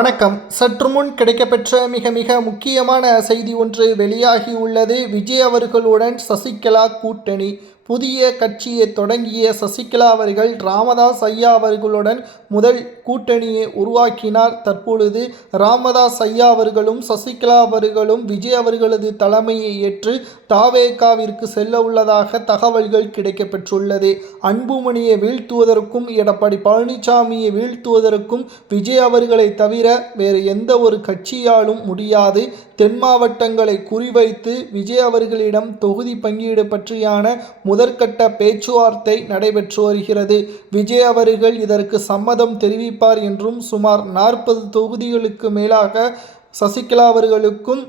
வணக்கம். சற்று முன் கிடைக்கப்பெற்ற மிக மிக முக்கியமான செய்தி ஒன்று வெளியாகி உள்ளது. விஜய் அவர்களுடன் சசிகலா கூட்டணி. புதிய கட்சியை தொடங்கிய சசிகலா அவர்கள் ராமதாஸ் ஐயா அவர்களுடன் முதல் கூட்டணியை உருவாக்கினார். தற்பொழுது ராமதாஸ் ஐயா அவர்களும் சசிகலா அவர்களும் விஜய் அவர்களது தலைமையை ஏற்று தாவேகாவிற்கு செல்ல உள்ளதாக தகவல்கள் கிடைக்கப்பெற்றுள்ளது. அன்புமணியை வீழ்த்துவதற்கும் எடப்பாடி பழனிசாமியை வீழ்த்துவதற்கும் விஜய் அவர்களை தவிர வேறு எந்த ஒரு கட்சியாலும் முடியாது. தென் மாவட்டங்களை குறிவைத்து விஜய் அவர்களிடம் தொகுதி பங்கீடு பற்றியான முதற்கட்ட பேச்சுவார்த்தை நடைபெற்று வருகிறது. விஜய் அவர்கள் இதற்கு சம்மதம் தெரிவிப்பார் என்றும் சுமார் 40 தொகுதிகளுக்கு மேலாக சசிகலா அவர்களுக்கும்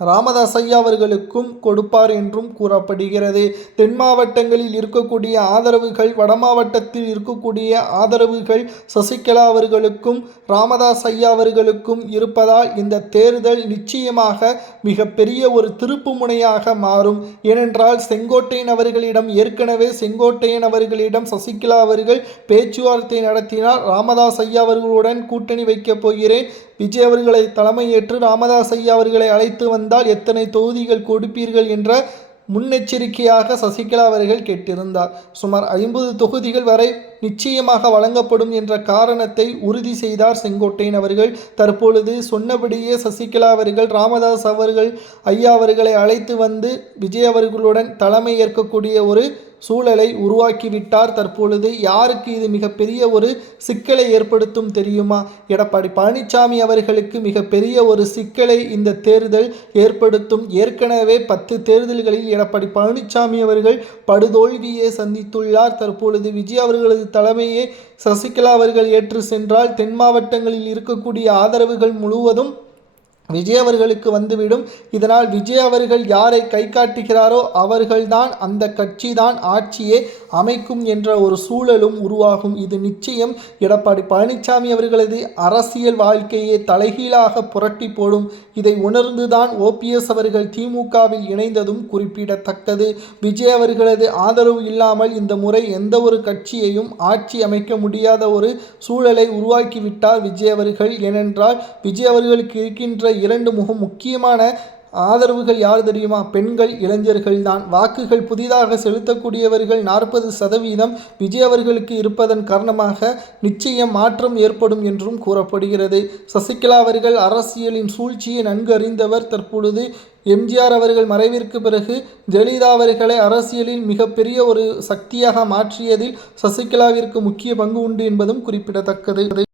ராமதாஸ் ஐயா அவர்களுக்கும் கொடுப்பார் என்றும் கூறப்படுகிறது. தென் மாவட்டங்களில் இருக்கக்கூடிய ஆதரவுகள் வட மாவட்டத்தில் இருக்கக்கூடிய ஆதரவுகள் சசிகலா அவர்களுக்கும் ராமதாஸ் ஐயா அவர்களுக்கும் இருப்பதால் இந்த தேர்தல் நிச்சயமாக மிகப்பெரிய ஒரு திருப்பு முனையாக மாறும். ஏனென்றால் செங்கோட்டையன் அவர்களிடம் ஏற்கனவே செங்கோட்டையன் அவர்களிடம் சசிகலா அவர்கள் பேச்சுவார்த்தை நடத்தினார். ராமதாஸ் ஐயா அவர்களுடன் கூட்டணி வைக்கப் போகிறேன், விஜய் அவர்களை தலைமையேற்று ராமதாஸ் ஐயா அவர்களை அழைத்து வந்தால் எத்தனை தொகுதிகள் கொடுப்பீர்கள் என்ற முன்னெச்சரிக்கையாக சசிகலா அவர்கள் கேட்டிருந்தார். சுமார் 50 தொகுதிகள் வரை நிச்சயமாக வழங்கப்படும் என்ற காரணத்தை உறுதி செய்தார் செங்கோட்டையன் அவர்கள். தற்பொழுது சொன்னபடியே சசிகலா அவர்கள் ராமதாஸ் அவர்கள் ஐயா அவர்களை அழைத்து வந்து விஜய் அவர்களுடன் தலைமை ஏற்கக்கூடிய ஒரு சூழலை உருவாக்கிவிட்டார். தற்பொழுது யாருக்கு இது மிகப்பெரிய ஒரு சிக்கலை ஏற்படுத்தும் தெரியுமா? எடப்பாடி பழனிசாமி அவர்களுக்கு மிகப்பெரிய ஒரு சிக்கலை இந்த தேர்தல் ஏற்படுத்தும். ஏற்கனவே 10 தேர்தல்களில் எடப்பாடி பழனிசாமி அவர்கள் படுதோல்வியை சந்தித்துள்ளார். தற்பொழுது விஜய் அவர்களது தலைமையை சசிகலா அவர்கள் ஏற்று சென்றால் தென் மாவட்டங்களில் இருக்கக்கூடிய ஆதரவுகள் முழுவதும் விஜய் அவர்களுக்கு வந்துவிடும். இதனால் விஜய் அவர்கள் யாரை கை காட்டுகிறாரோ அவர்கள்தான் அந்த கட்சி தான் ஆட்சியை அமைக்கும் என்ற ஒரு சூழலும் உருவாகும். இது நிச்சயம் எடப்பாடி பழனிசாமி அவர்களது அரசியல் வாழ்க்கையை தலைகீழாக புரட்டி போடும். இதை உணர்ந்துதான் ஓபிஎஸ் அவர்கள் திமுகவில் இணைந்ததும் குறிப்பிடத்தக்கது. விஜய் அவர்களது ஆதரவு இல்லாமல் இந்த முறை எந்த ஒரு கட்சியையும் ஆட்சி அமைக்க முடியாத ஒரு சூழலை உருவாக்கிவிட்டார் விஜய் அவர்கள். ஏனென்றால் விஜய் அவர்களுக்கு இருக்கின்ற 2 முக்கியமான ஆதரவுகள் யார் தெரியுமா? பெண்கள், இளைஞர்கள் தான். வாக்குகள் புதிதாக செலுத்தக்கூடியவர்கள் 40% விஜய் அவர்களுக்கு இருப்பதன் காரணமாக நிச்சயம் மாற்றம் ஏற்படும் என்றும் கூறப்படுகிறது. சசிகலா அவர்கள் அரசியலின் சூழ்ச்சியை நன்கு அறிந்தவர். தற்பொழுது எம்ஜிஆர் அவர்கள் மறைவிற்கு பிறகு ஜெயலலிதா அவர்களை அரசியலில் மிகப்பெரிய ஒரு சக்தியாக மாற்றியதில் சசிகலாவிற்கு முக்கிய பங்கு உண்டு என்பதும் குறிப்பிடத்தக்கது.